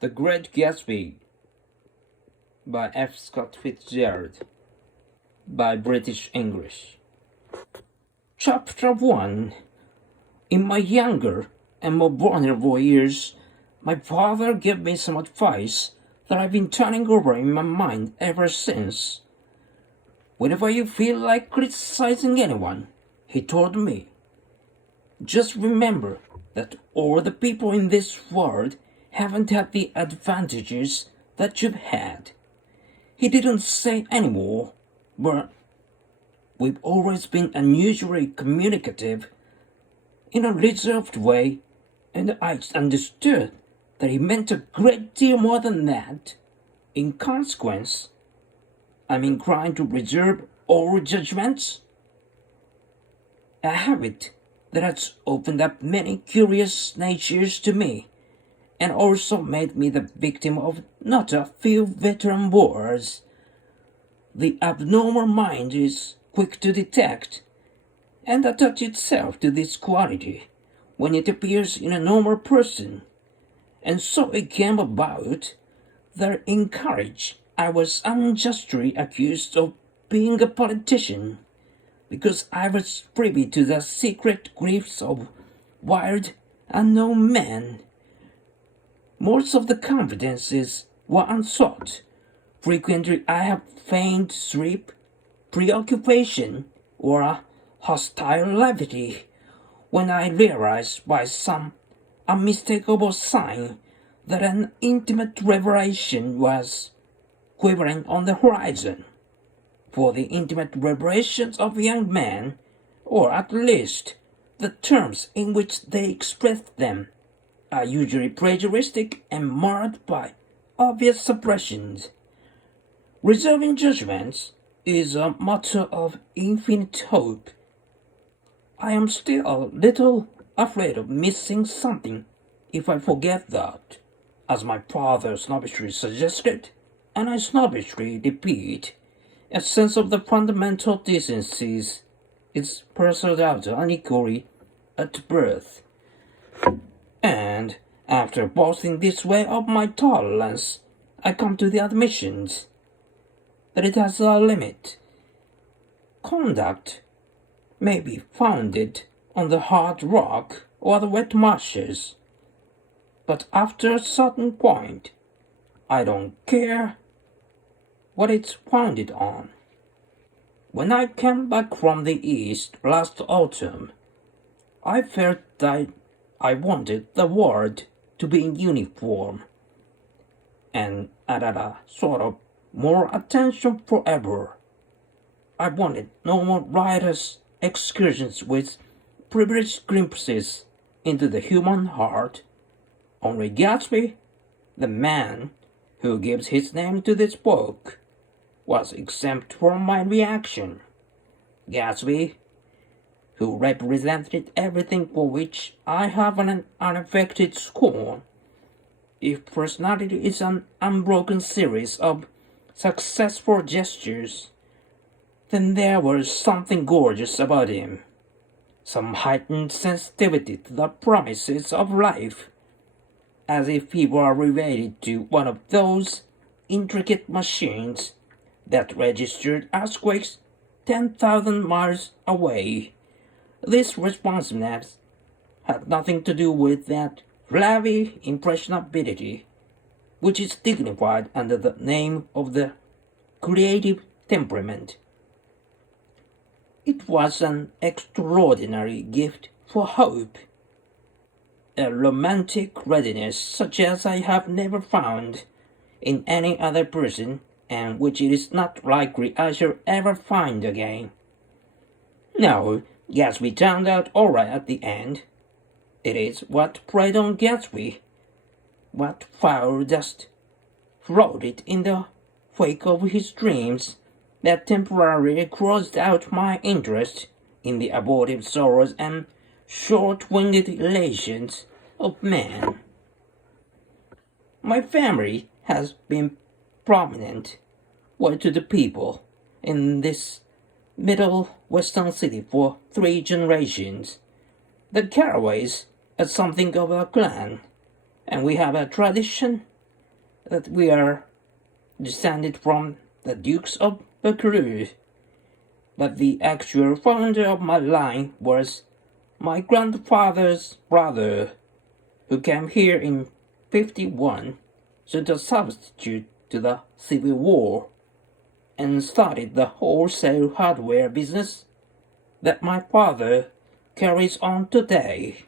The Great Gatsby by F. Scott Fitzgerald by British English. Chapter 1. In my younger and more vulnerable years, my father gave me some advice that I've been turning over in my mind ever since. Whenever you feel like criticizing anyone, he told me, just remember that all the people in this world haven't had the advantages that you've had. He didn't say any more, but we've always been unusually communicative in a reserved way, and I understood that he meant a great deal more than that. In consequence, I'm inclined to reserve all judgments, a habit that has opened up many curious natures to me, and also made me the victim of not a few veteran wars. The abnormal mind is quick to detect and attach itself to this quality when it appears in a normal person, and so it came about that in college I was unjustly accused of being a politician because I was privy to the secret griefs of wild, unknown men. Most of the confidences were unsought. Frequently I have feigned sleep, preoccupation, or a hostile levity when I realized by some unmistakable sign that an intimate revelation was quivering on the horizon. For the intimate revelations of young men, or at least the terms in which they express them, are usually plagiaristic and marred by obvious suppressions. Reserving judgments is a matter of infinite hope. I am still a little afraid of missing something if I forget that, as my father snobbishly suggested, and I snobbishly repeat, a sense of the fundamental decencies is pursued out unequally at birth. And after boasting this way of my tolerance, I come to the admissions that it has a limit. Conduct may be founded on the hard rock or the wet marshes, but after a certain point, I don't care what it's founded on. When I came back from the East last autumn, I felt that I wanted the world to be in uniform, and added a sort of more attention forever. I wanted no more riotous excursions with privileged glimpses into the human heart. Only Gatsby, the man who gives his name to this book, was exempt from my reaction. Gatsby, who represented everything for which I have an unaffected scorn. If personality is an unbroken series of successful gestures, then there was something gorgeous about him, some heightened sensitivity to the promises of life, as if he were related to one of those intricate machines that registered earthquakes 10,000 miles away. This responsiveness had nothing to do with that flabby impressionability, which is dignified under the name of the creative temperament. It was an extraordinary gift for hope, a romantic readiness such as I have never found in any other person, and which it is not likely I shall ever find again. No, Gatsby turned out all right at the end. It is what preyed on Gatsby, what foul dust floated in the wake of his dreams, that temporarily crossed out my interest in the abortive sorrows and short-winged elations of man. My family has been prominent, well-to-do people, in this middle western city for 3 generations. The Caraways are something of a clan, and we have a tradition that we are descended from the Dukes of Buccleuch, but the actual founder of my line was my grandfather's brother, who came here in 51, sent a substitute to the Civil War, and started the wholesale hardware business that my father carries on today.